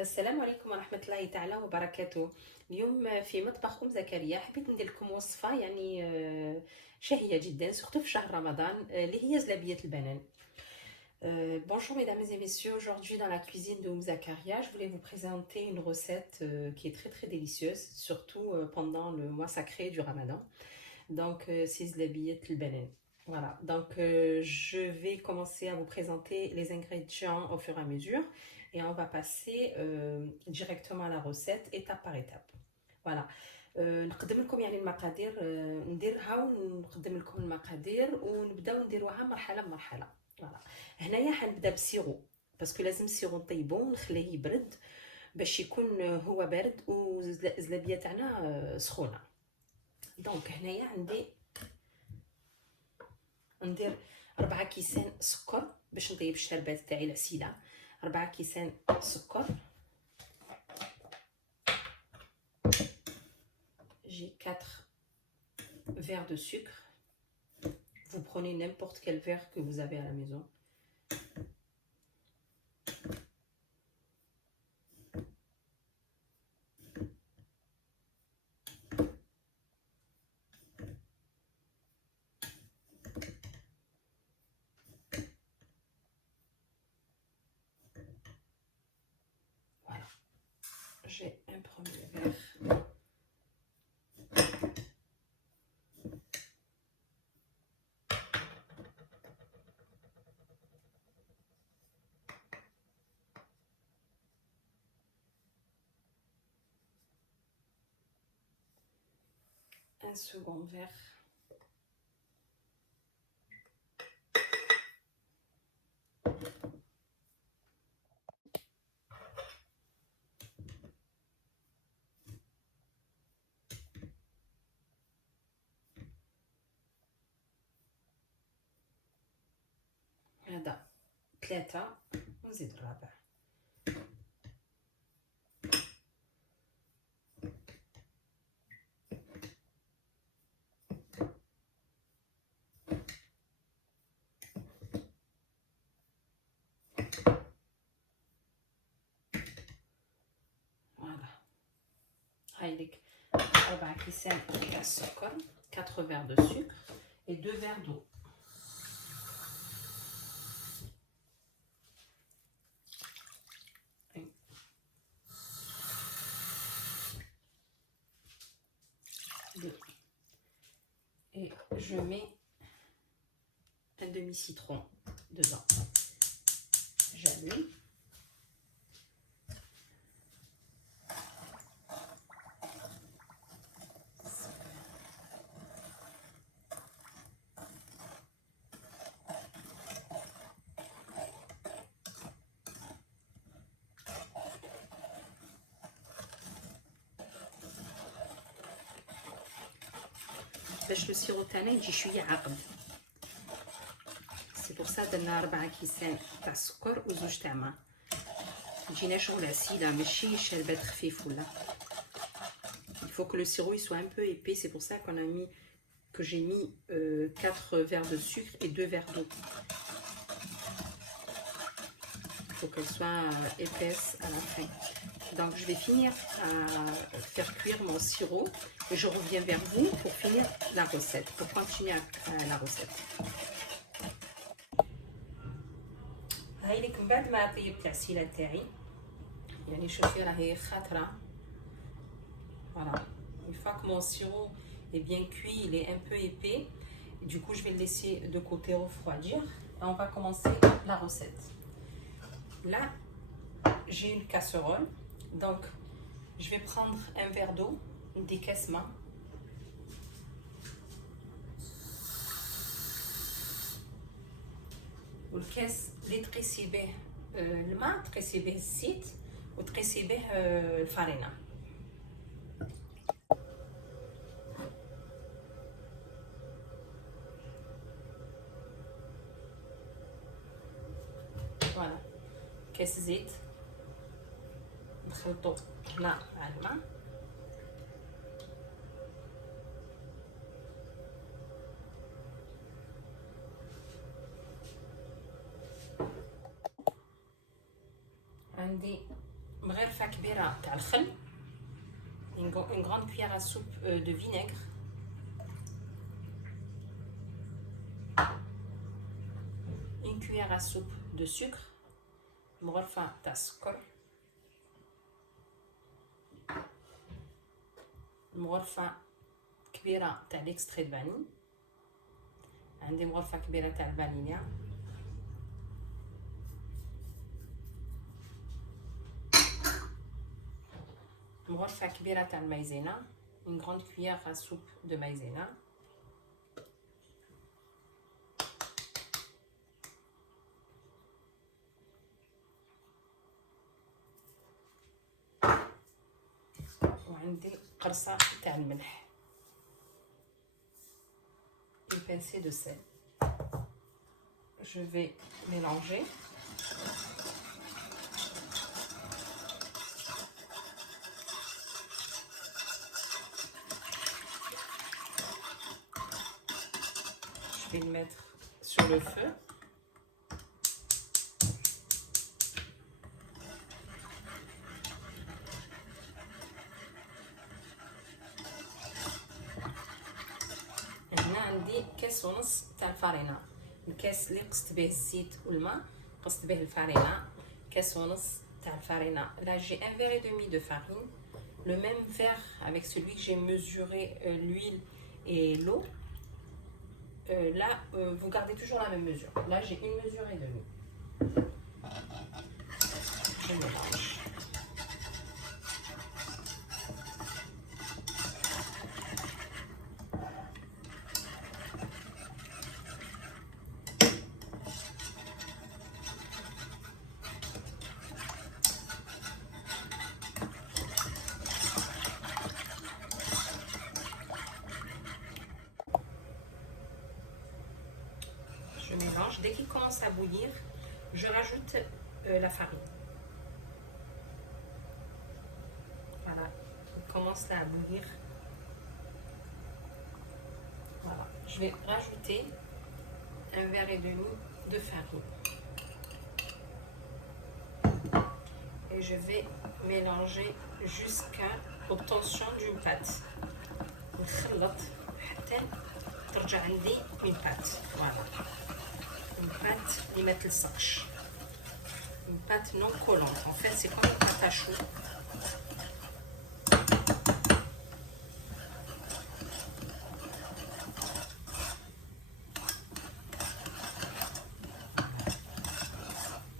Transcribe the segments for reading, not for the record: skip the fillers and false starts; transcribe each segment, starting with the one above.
السلام عليكم ورحمة الله تعالى وبركاته. اليوم في مطبخ زكريا حبيت ندير لكم وصفة شهية جدا سورتو في شهر رمضان اللي هي زلابية البنان. Bonjour mesdames et messieurs, aujourd'hui dans la cuisine de Zakaria, je voulais vous présenter une recette qui est très très délicieuse, surtout pendant le mois sacré du Ramadan. Donc c'est zlabiyet al-banan. Voilà, donc je vais commencer à vous présenter les ingrédients au fur et à mesure et on va passer directement à la recette étape par étape. Voilà. نقدم لكم يعني المقادير نديرها ونقدم لكم المقادير ونبداو نديروها مرحله بمرحله. فوالا هنايا حنبدا بسيرو باسكو لازم السيرو نطيبو ونخليه يبرد باش يكون هو بارد والزلابيه تاعنا سخونه. دونك هنايا ندير 4 كيسان سكر باش نطيب الشربات تاعي العسيله. 4 كيسان سكر. J'ai 4 verres de sucre. Vous prenez n'importe quel verre que vous avez à la maison. Voilà. J'ai un premier verre. Un second verre. هذا 3 ونزيد الرابع. هايلك 4 كيسان تاع السكر 4 verres de sucre et 2 verres d'eau. Et je mets un demi-citron dedans. J'allume. باش لو سيرو تاعنا يجي شويه عقد. سي بور سا درنا 4 كيسان تاع السكر وزوج تاع ما تجينا شغل عسيله ماشي شربات خفيف ولا. Il faut que le sirop il soit un peu épais, c'est pour ça que j'ai mis 4 verres de sucre et 2 verres d'eau. Il faut qu'elle soit épaisse à la fin. Donc je vais finir à faire cuire mon sirop et je reviens vers vous pour finir la recette, pour continuer la recette. هاي لك من بعد ما طيبت العسيله تاعي يعني شوفي راهي خاطره. Voilà, une fois que mon sirop est bien cuit, il est un peu épais, du coup je vais le laisser de côté refroidir et on va commencer la recette. Là j'ai une casserole, donc je vais prendre un verre d'eau, une décaissement. والكاس اللي تقيسي به الماء تقيسي به الزيت وتقيسي به الفارينه. فوالا كاس زيت نخلطو هنا مع الماء. عندي مغرفه كبيره تاع الخل، une grande cuillère à soupe de vinaigre، une cuillère à soupe de sucre، مغرفه تاع السكر، مغرفه كبيره تاع ليكستري دو فاني، عندي مغرفه كبيره تاع الفانيليا، مغرفه كبيره تاع المايزينا، une grande cuillère à soupe de maïzena، وعندي قرصه تاع الملح، une pincée de sel. Je vais mélanger. Je vais le mettre sur le feu. هنا عندي كاس ونص تاع الفارينه، الكاس اللي قصت به الزيت والماء قصت به الفارينه، كاس ونص تاع الفارينه. Là j'ai un verre et demi de farine, le même verre avec celui que j'ai mesuré l'huile et l'eau. Là vous gardez toujours la même mesure. Là j'ai une mesure et demie. Je mélange. Je mélange. Dès qu'il commence à bouillir, je rajoute la farine. Voilà, il commence là à bouillir. Voilà, je vais rajouter un verre et demi de farine. Et je vais mélanger jusqu'à l'obtention d'une pâte. نخلط حتى ترجع عندي une pâte. Voilà. Une pâte اللي ما تلصقش. Une pâte non collante. En fait, c'est comme une pâte à choux.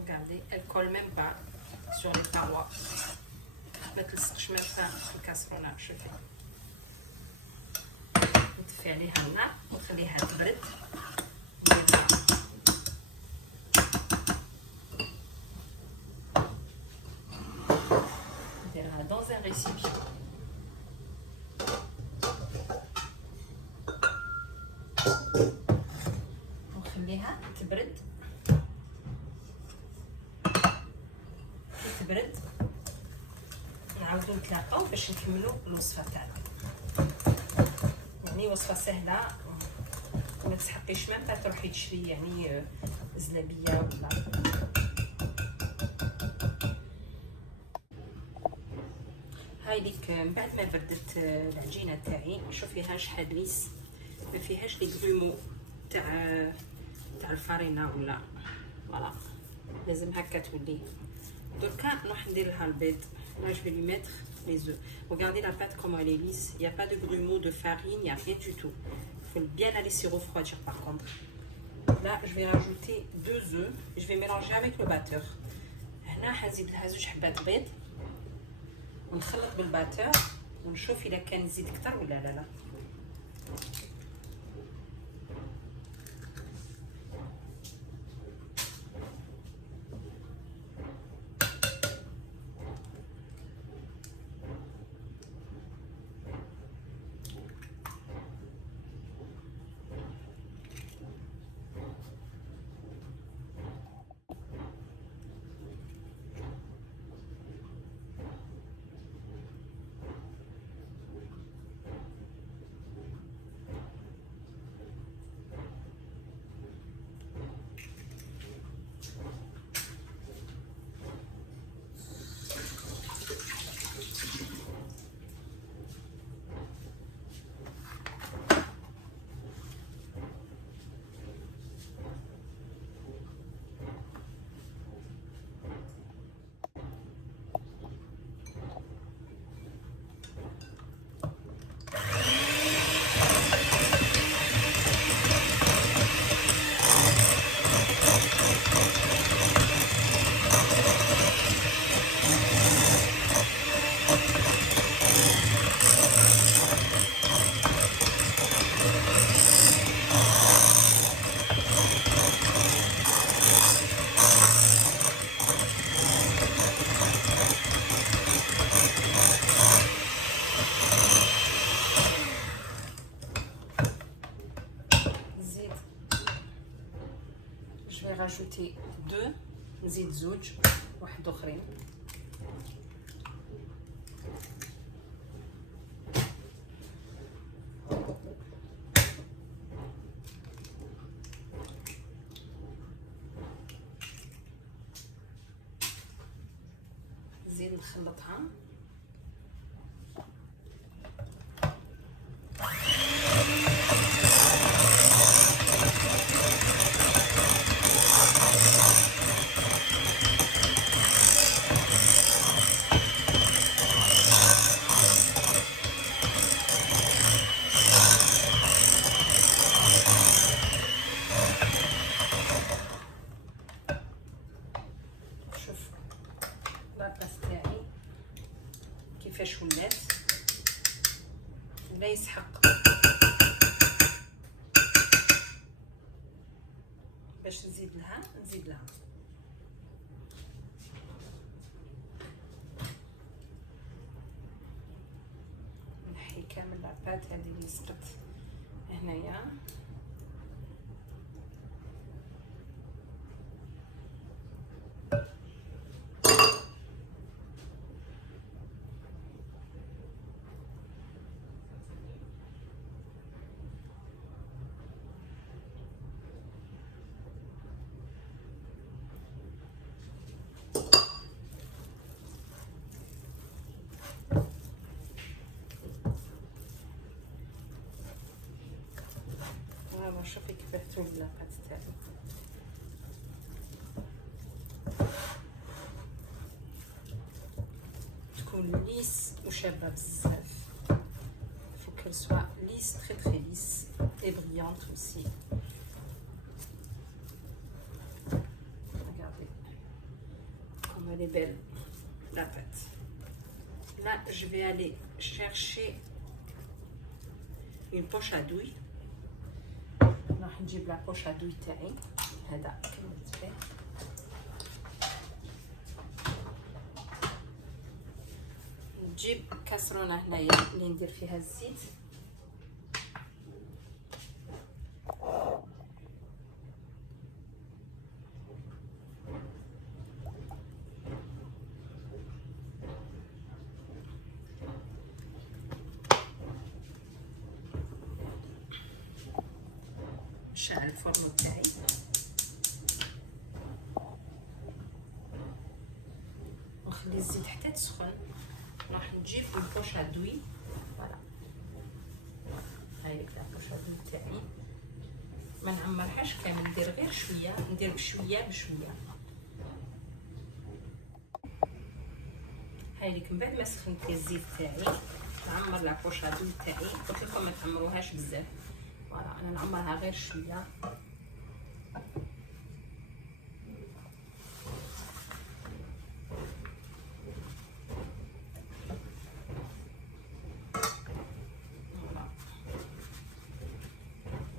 Regardez, elle colle même pas sur les parois. ما تلصقش même pas في الكاسرونه. شوفي. نطفي عليها النار ونخليها تبرد. نديرها dans un récipient. ونخليها تبرد. كي تبرد نعاودو نتلاقاو باش نكملو الوصفه تاعنا. يعني وصفه سهله، ما تسحقيش مام تروحي تشري يعني زلابيه ولا. هاي ليك من بعد ما بردت العجينه تاعي، شوفيها شحال ليس، ما فيهاش لي غرومو تاع الفارينه ولا. فوالا لازم هكا تولي. دركا نروح ندير لها البيض. Là je vais lui mettre les œufs. Regardez la pâte comment elle est lisse, il n'y a pas de grumeaux, de farine, il n'y a rien du tout. Il faut bien la laisser refroidir par contre. Là je vais rajouter 2 œufs, je vais mélanger avec le batteur. هنا حنزيد لها 2 حبات بيض ونخلط بالباتور ونشوف اذا كان نزيد اكثر ولا لا. درتي دو، نزيد زوج واحد اخرين. نزيد نخلطها. شوف لاطاس تاعي كيفاش ولات، ولا يسحق. باش نزيد لها نحي كامل لاباط هذه اللي سقط هنايا. شوفي كيفاش تولي لاطاس تاعي. تكون ليس وشابه بزاف. faut qu'elle soit lisse, très très lisse et brillante aussi. Regardez comme elle est belle la pâte. Là je vais aller chercher une poche à douille. راح نجيب لا بوش ادوي تاعي هذا كملت فيه. نجيب كاسرونه هنايا اللي ندير فيها الزيت. نشعل الفرن تاعي. نخلي الزيت حتى تسخن. راح نجيب البوش ادوي. فوالا هاي لك البوش ادوي تاعي. ما نعمرهاش كامل، ندير غير شويه، ندير بشويه بشويه. هاي لك من بعد ما سخنت الزيت تاعي نعمر لا بوش ادوي تاعي. قلت لكم ما تعمروهاش بزاف. فوالا انا نعمرها غير شويه. فوالا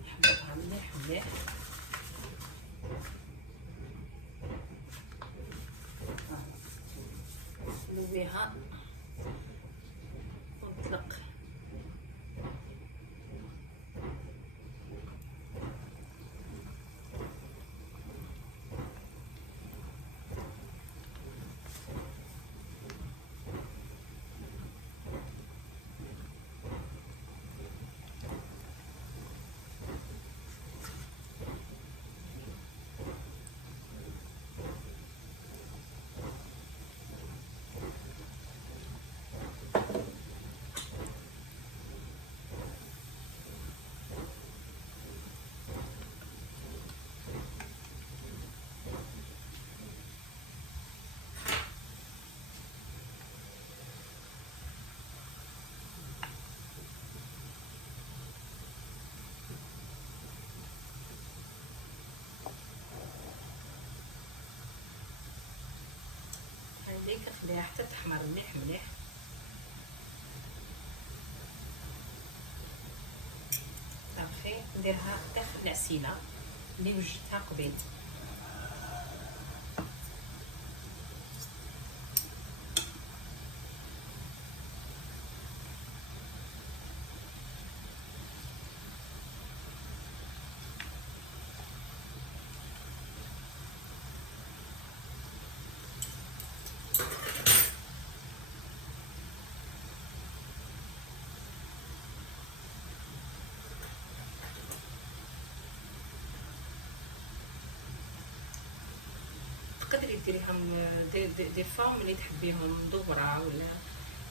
نحطها مليح مليح. نلويها ونطلق. هذيك خليها حتى تحمر مليح مليح. صافي نديرها داخل العسيله اللي وجدتها قبيل. تقدري ديريهم دي فورم اللي تحبيهم مدوره ولا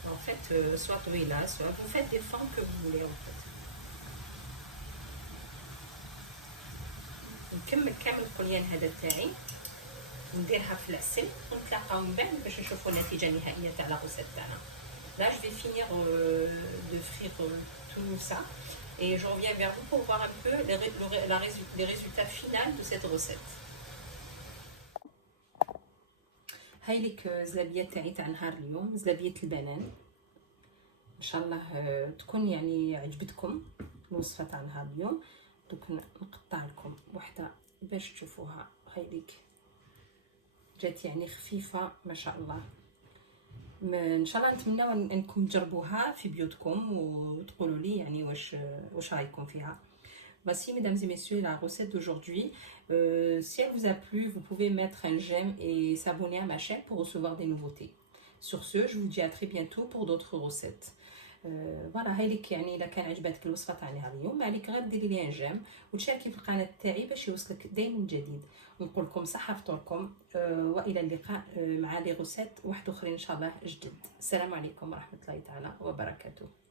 en fait soit طويله soit vous faites des formes que vous voulez en fait. نكمل كامل القليان هذا تاعي ونديرها في العسل ونتلاقاو من بعد باش نشوفوا النتيجه النهائيه تاع لا غوسيت تاعنا. Là je vais finir de frire tout ça et je reviens vers vous pour voir un peu les résultats finaux de cette recette. هاي لك زلابيه تاعي تاع نهار اليوم، زلابيه البنان ان شاء الله تكون يعني عجبتكم الوصفه تاع نهار اليوم. دوك نقطع لكم وحده باش تشوفوها. هاي لك جات يعني خفيفه ما شاء الله. ان شاء الله نتمنى انكم تجربوها في بيوتكم وتقولوا لي يعني واش رايكم فيها. Voici mesdames et messieurs la recette d'aujourd'hui. Si elle vous a plu, vous pouvez mettre un j'aime et s'abonner à ma chaîne pour recevoir des nouveautés. Sur ce, je vous dis à très bientôt pour d'autres recettes. فوالا هاي لك يعني الا كان عجبتك الوصفه تاعنا اليوم ما عليك غير ديري لي ان جيم وتشاركي في القناه تاعي باش يوصلك دائما جديد. ونقول لكم صحه فطوركم والى اللقاء مع لي غوسيت واحد اخرين ان شاء الله جدد. السلام عليكم ورحمه الله تعالى وبركاته.